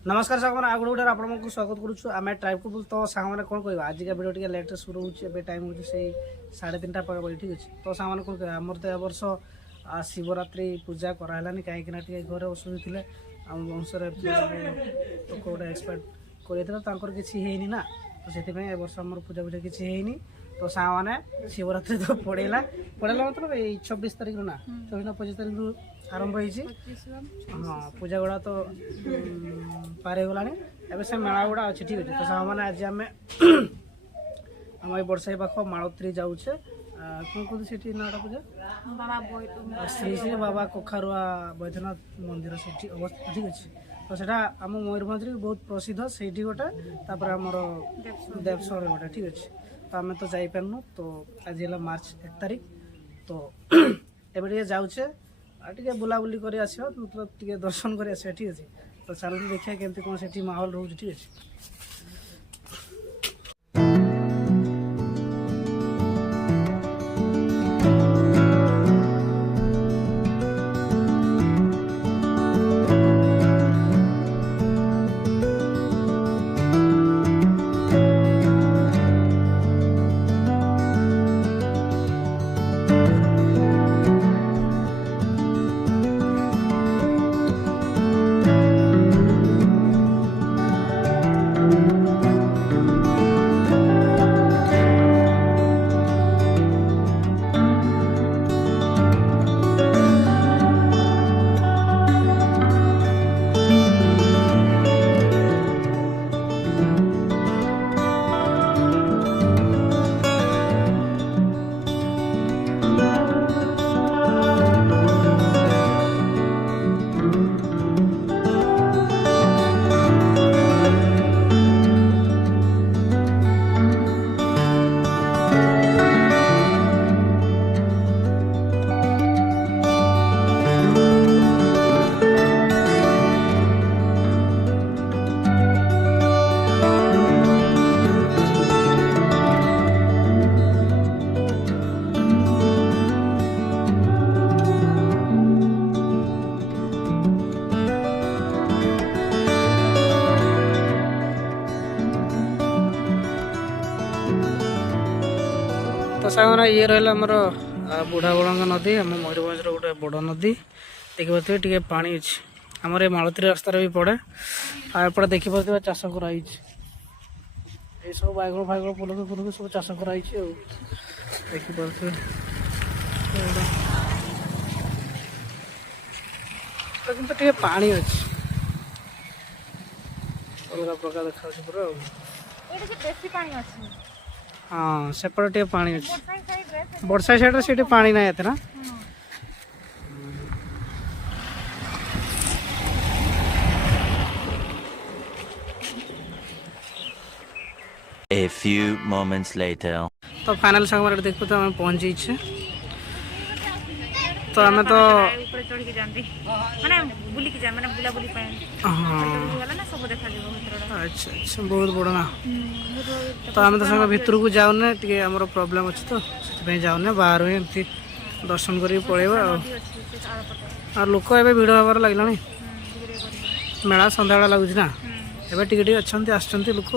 नमस्कार सागर आग गोटे आपको स्वागत करुँ आम ट्राइब को तो सागर कौन कह आज का भिडियो लेट शुरू हो टाइम हो 3:30 पाखा ठीक अच्छे तो सागर कौन कह आमर तो ए वर्ष शिवरात्रि पूजा करालानी कहीं घर असुविधा थे आम वंश लोक गोटे एक्सपायर कर किसी ना तो से वर्ष आम पूजा पूजा किसी है तो साने शिवरात्रि तो पड़ेगा मतलब ये 26 तारीख ना 25 तारीख आरंभ होती हाँ पूजा गुड़ा तो पार हो गला एवं से मेला गुड़ा अच्छे ठीक अच्छे तो साने आज आम आम ये बरसाई पाख मालती जाऊे कौन कहते से नाटा पूजा श्री श्री बाबा कखारुआ बैद्यनाथ मंदिर से अवस्थित ठीक अच्छे तो सेटा आम मयूरभंज बहुत प्रसिद्ध से गोटे तापर आमर देवसर गोटे ठीक अच्छे तो आम तो जापरनु तो आज है मार्च 1 तारीख तो एवं जाऊे टे बुलाबुली कर मतलब टे दर्शन कर ठीक अच्छे तो चलते देखिए केमती कौन से माहौल रोचे ठीक अच्छे। तो सागर ये रहा आमर बुढ़ा बड़ंग नदी आम मयूरभंज गोटे बड़ नदी देखिए टे पा आम ये मालती रास्तार भी पड़े आपटे देखिए चाष कराई सब बैगण फाइगण फुलक फुलक सब चाष कराई देखिए किंतु टे पा अच्छे अलग प्रकार देखा पूरा हाँ सेपटे टे पानी अच्छे वर्षा साइड से पानी ना एतना A few moments later. तो फाइनल संग देखो तो हमें पहुंच जाइए तो हमें तो ऊपर चढ़ के जाते माने बुली के जा माने बुला बुली पाए हाँ वाला ना सब देखा जीवो भीतर अच्छा अच्छा बहुत बड़ा ना तो आम तो संग भीतर को जाऊने टे आमर प्रॉब्लम अच्छे तो से जाऊने बाहर एमती दर्शन कर पड़ेगा और लोक ए भिड़ हबार लगला मेला सन्ध्या बेला लगुच ना एवं टे टे अच्छा आसुँच लोक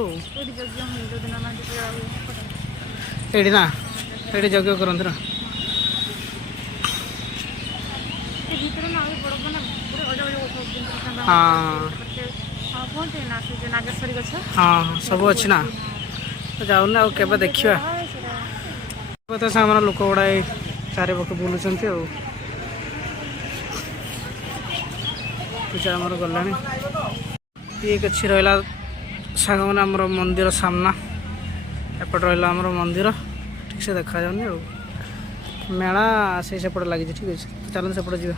ये ना ये यज्ञ करते ना हाँ हाँ सब अच्छी ना तो जाऊन आ देखा तो सामने लोक गुड़ा चारे पक्ष बुलूं पूजा आमर गला ये अच्छी रहा साग मैंने आमर मंदिर सामना एपट रहा आमर मंदिर ठीक से देखा जाऊनी मेला से सेपटे लगी ठीक अच्छे तो चलते सेपटे जा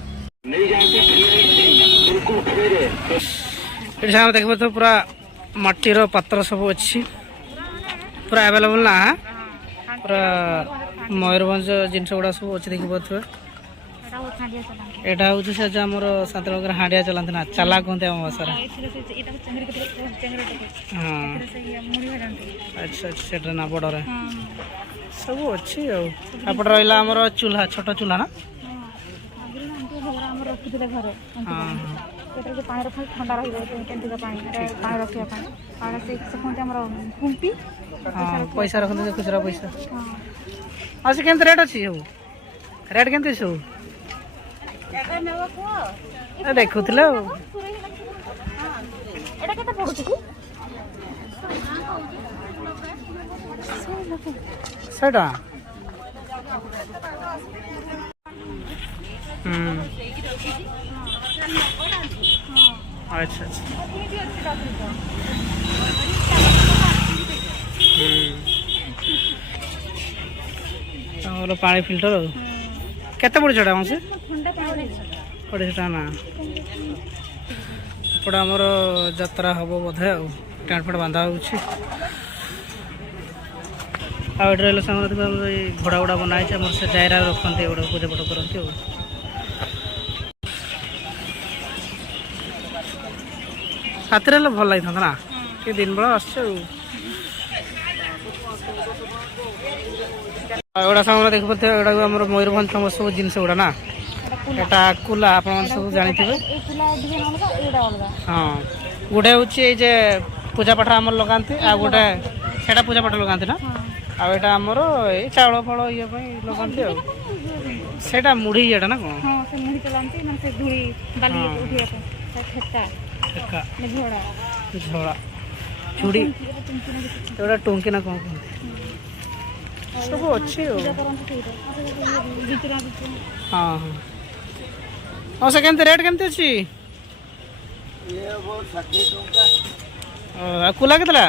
ये देखो तो पूरा मटीर पात्र सब अच्छी पूरा अवेलेबल ना पूरा मयूरभंज जिनस गुड़ा सब अच्छे देखी पारे यहाँ हूँ से आमर सातगर हाड़िया चलाते ना चाला कहते आम भाषा हाँ अच्छा अच्छा से ना बड़े सब अच्छी आपट रहा आमर चूल्हा छोट चूल्हा ना रखुले घरे हाँ पेट पानी रखा ठंडा रही पानी रखा पानी से कहते कुंपी हाँ पैसा रखते खुचरा पैसा हाँ अच्छा केमती रेट अच्छी सब रेट केमती सब देखुल एटा केते पड़ुछि कि 100 टका अच्छा अच्छा पानी फिल्टर केते पड़े छड़ा हमसे ठंडा पानी 250 टका ना एपटे आमर यात्रा हम बोधे टेंट फेट बांधा हो घोड़ा गुड़ा बनाई से जायरा रखते पूजा पाठ करते रातिर भल लगी था ना कि दिन बेला आसगुड़ा सामने देख पाते एटा मयूरभंज फेमस सब जिनस गुड़ा ना एटा कुला आप सब जानी हाँ गोटे हूँ जे पूजा पाठ आम लगाते आ गोटे से पूजा पाठ लगाते ना आटा आमर ये चाउल फल ये लगाते सेटा मुढ़ी जेटा ना कौन हां से मुढ़ी चलांती मन से धूली बाली उठिया ठेका ठेका झोड़ा झोड़ा चूड़ी एटा टोंकी ना कौन सब अच्छे हाँ हाँ और से केमती रेट केमती अच्छी कुला केतला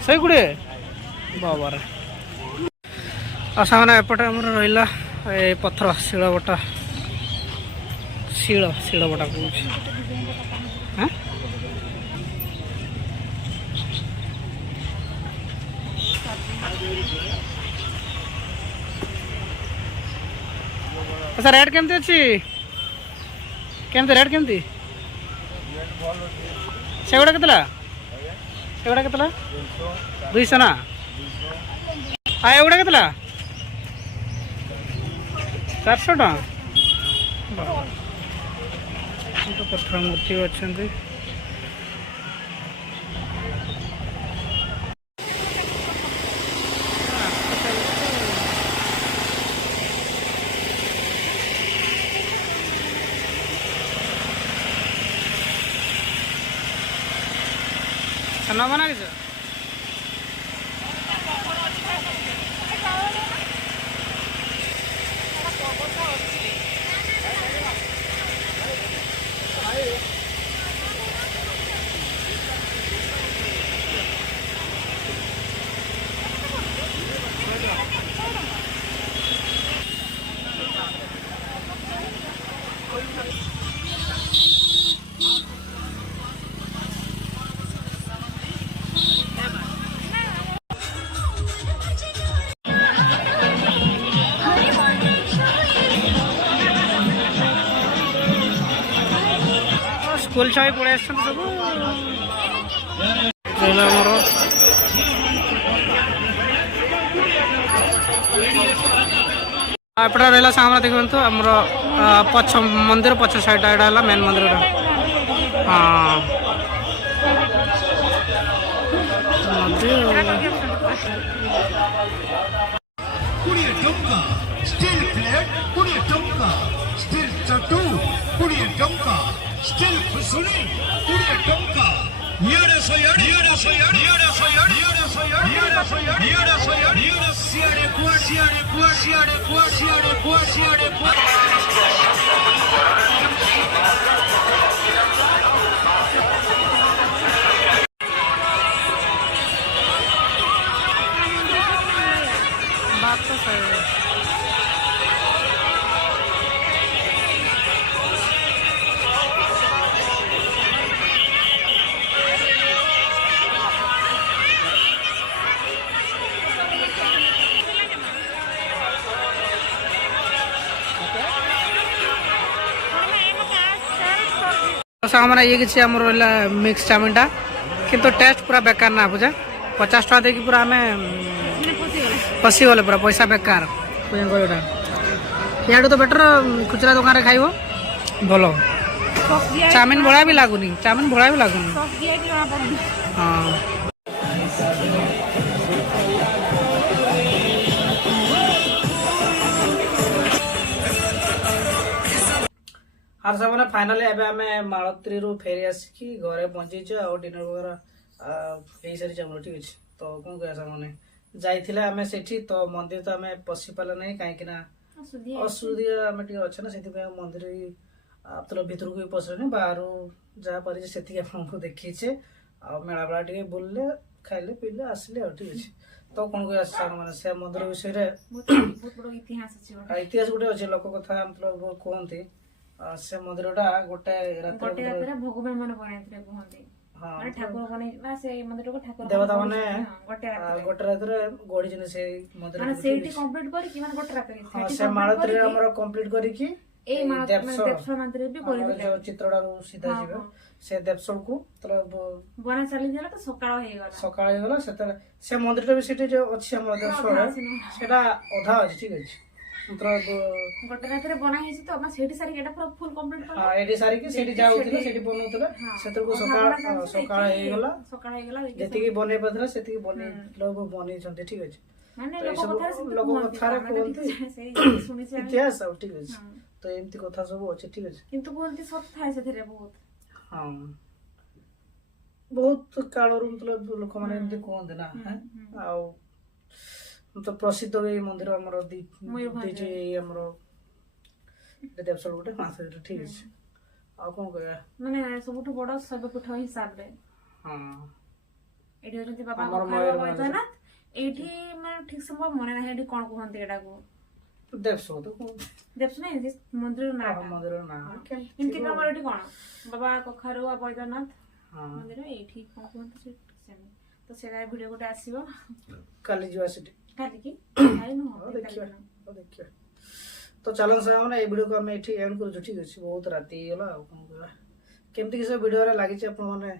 120 बाबार आसा मैंने एपटे आम रहा पथर शिल बटा शिल बटा कौन अच्छा रेट केमती अच्छी केमती रेट केमती सेगुड़ा केतला एगुड़ा केतला 200 ना हाँ एगुड़ा केतला 400 टका पत्थर मूर्ति अच्छा खाना बना के स्कूल छुआ पड़े सब एपटा रहा सामने देखते आमर पछ मंदिर पछ साइड है मेन मंदिर हाँ Still pursuing, Puria Tonka. Yada soyad, yada soyad, yada soyad, yada soyad, yada soyad, yada soyad, yada siade kuar, siade kuar, siade kuar, siade kuar, siade kuar. बात तो सही है मैंने ये किसी आम रहा मिक्स चाउमिनटा किंतु टेस्ट पूरा बेकार ना पूजा 50 टका देकी पूरा आम फसीगले पूरा पैसा बेकार या तो बेटर खुचरा दुकान खाइब ଭଲ ସସ୍ ଦିଆ ଚାଉମିନ ଭଳିଆ ବି ଲାଗୁନି ଚାଉମିନ ଭଳିଆ ବି ଲାଗୁନି ସସ୍ ଦିଆ ହେଇକି ଜଣା ପଡୁନି। ହଁ আর ସେମାନେ ଫାଇନାଲି ଏବେ ଆମେ ମାଳତ୍ରୀରୁ ଫେରି ଆସିକି ଘରେ ପହଞ୍ଚିଛୁ ଆଉ ଡିନର ବଗେରା ହେଇସାରିଛି ଆମର ଠିକ ଅଛି ତ କଣ କହିବା ସାଙ୍ଗମାନେ ଯାଇଥିଲେ ଆମେ ସେଠି ତ ମନ୍ଦିର ତ ଆମେ ପଶି ପାରିଲା ନାହିଁ କାହିଁକି ନା ଅସୁବିଧା ଆମେ ଟିକେ ଅଛେ ନା ସେଥିପାଇଁ ମନ୍ଦିର ଭିତରକୁ ବି ପଶିଲୁନି ବାହାରୁ ଯାହା ପାରିଛି ସେତିକି ଆପଣଙ୍କୁ ଦେଖେଇଛେ ଆଉ ମେଳା ବେଳା ଟିକେ ବୁଲିଲେ ଖାଇଲେ ପିଇଲେ ଆସିଲେ ଆଉ ଠିକ ଅଛି ତ କଣ କହିବା ସାଙ୍ଗମାନେ ସେ ମନ୍ଦିର ବିଷୟରେ ବହୁତ ବଡ ଇତିହାସ ଅଛି ଗୋଟେ। ଇତିହାସ ଗୋଟେ ଅଛି ଲୋକ କଥା କୁହନ୍ତି ସେ ମନ୍ଦିରଟା ଗୋଟେ ରାତିରେ ଭଗବାନ ମାନେ ବନେଇଥିଲେ କୁହନ୍ତି ମାନେ ଠାକୁର ବନେଇ ସେ ମନ୍ଦିରକୁ ଠାକୁର ଦେବତା ମାନେ ଗୋଟେ ରାତିରେ ଗଢିଛନ୍ତି ସେଇ ମନ୍ଦିର ମାନେ ସେଇଠି କମ୍ପ୍ଲିଟ କରିକି ମାନେ ଗୋଟେ ରାତିରେ ସେ ମାଳତୀରେ ଆମର କମ୍ପ୍ଲିଟ କରିକି ଏଇ ଦେବସ୍ୱର ମନ୍ଦିର ବି କରିଥିଲେ ଯୋଉ ଚିତ୍ରଟାରୁ ସିଧା ଯିବେ ସେ ଦେବସ୍ୱରକୁ ବନା ଚାଲିଥିଲା ତ ସକାଳ ହେଇଗଲା ସେତେବେଳେ ସେ ମନ୍ଦିରଟା ବି ସେଠି ଯୋଉ ଅଛି ଆମର ଦେବସ୍ୱର ସେଟା ଅଧା ଅଛି ଠିକ ଅଛି ଗୋଟେ ରାତିରେ ବନା ହେଇଛି ତ ସେଇଠି ସାରିକି ଏଟା ପୁରା ଫୁଲ କମ୍ପ୍ଲିଟ କଲେ ଏଠି ସାରିକି ସେଠି ଯାଉଥିଲେ ସେଠି ବନଉଥିଲେ ସେତେବେଳକୁ ସକାଳ ହେଇଗଲା ଯେତିକି ବନେଇ ପାରୁଥିଲା ସେତିକି ବନେଇଛନ୍ତି ଠିକ ଅଛି ମାନେ ଲୋକ କଥାରେ କୁହନ୍ତି ଇତିହାସ ଆଉ ଠିକ ଅଛି ତ ଏମିତି କଥା ସବୁ ଅଛି ଠିକ ଅଛି କିନ୍ତୁ କୁହନ୍ତି ସତ ଥାଏ ସେଥିରେ ବହୁତ ହଁ ବହୁତ କାଳରୁ ଲୋକମାନେ ଏମିତି କୁହନ୍ତି ନା ଆଉ ତ ପ୍ରସିଦ୍ଧ ଏଇ ମନ୍ଦିର ଆମର ଦେଇଛି ଆମର ଦେବସ୍ୱର ଗୋଟେ ଠିକ ଅଛି ଆଉ କଣ କହିବା ମାନେ ସବୁଠୁ ବଡ ଶୈବପୀଠ ହିସାବରେ ହଁ ଏଠି ହଉଛନ୍ତି ବାବା ବୈଦ୍ୟନାଥ ଏଇଠି ମାନେ ଠିକ ସେ ମୋର ମନେ ନାହିଁ ଏଠି କଣ କୁହନ୍ତି ଏଟାକୁ ଦେବସ୍ୱର ନାଇଁ ମନ୍ଦିରର ନାଁ ଏମିତି ଆମର ଏଠି କଣ ବାବା କଖାରୁଆ ବୈଦ୍ୟନାଥ ମନ୍ଦିର ଏଇଠି କଣ କୁହନ୍ତି ସେମିତି ତ ସେଇଟା ଭିଡିଓ ଗୋଟେ ଆସିବ କାଲି ଯିବା ସେଠି କାଲିକି ଦେଖିବା ତ ଚାଲନ୍ତୁ ସାଙ୍ଗମାନେ ଏଇ ଭିଡିଓକୁ ଆମେ ଏଠି ଏଣ୍ଡ କରୁଛୁ ଠିକ ଅଛି ବହୁତ ରାତି ହେଇଗଲା ଆଉ କଣ କହିବା କେମିତି କି ସେ ଭିଡିଓରେ ଲାଗିଛି ଆପଣମାନେ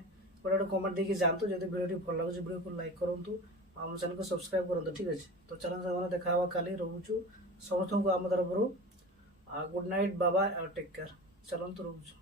ଗୋଟେ କମେଣ୍ଟ ଦେଇକି ଯାଆନ୍ତୁ ଯଦି ଭିଡିଓଟି ଭଲ ଲାଗୁଛି ଭିଡିଓକୁ ଲାଇକ୍ କରନ୍ତୁ ଆଉ ଆମ ଚ୍ୟାନେଲକୁ ସବସ୍କ୍ରାଇବ କରନ୍ତୁ ଠିକ ଅଛି ତ ଚାଲନ୍ତୁ ସାଙ୍ଗମାନେ ଦେଖା ହବା କାଲି ରହୁଛୁ ସମସ୍ତଙ୍କୁ ଆମ ତରଫରୁ ଗୁଡ୍ ନାଇଟ୍ ବାବା ଆଉ ଟେକ୍ କେୟାର ଚାଲନ୍ତୁ ରହୁଛୁ।